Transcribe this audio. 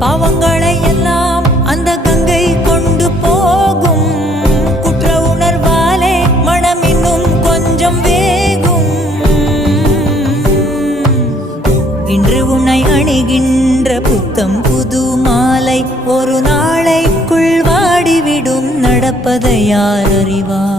பாவங்களை எல்லாம் அந்த கங்கை கொண்டு போகும். குற்ற உணர்வாலே மனம் இன்னும் கொஞ்சம் வேகும். இன்று உன்னை அணிகின்ற புத்தம் புது மாலை ஒரு நாளைக்குள் வாடிவிடும். நடப்பதை யார் அறிவார்?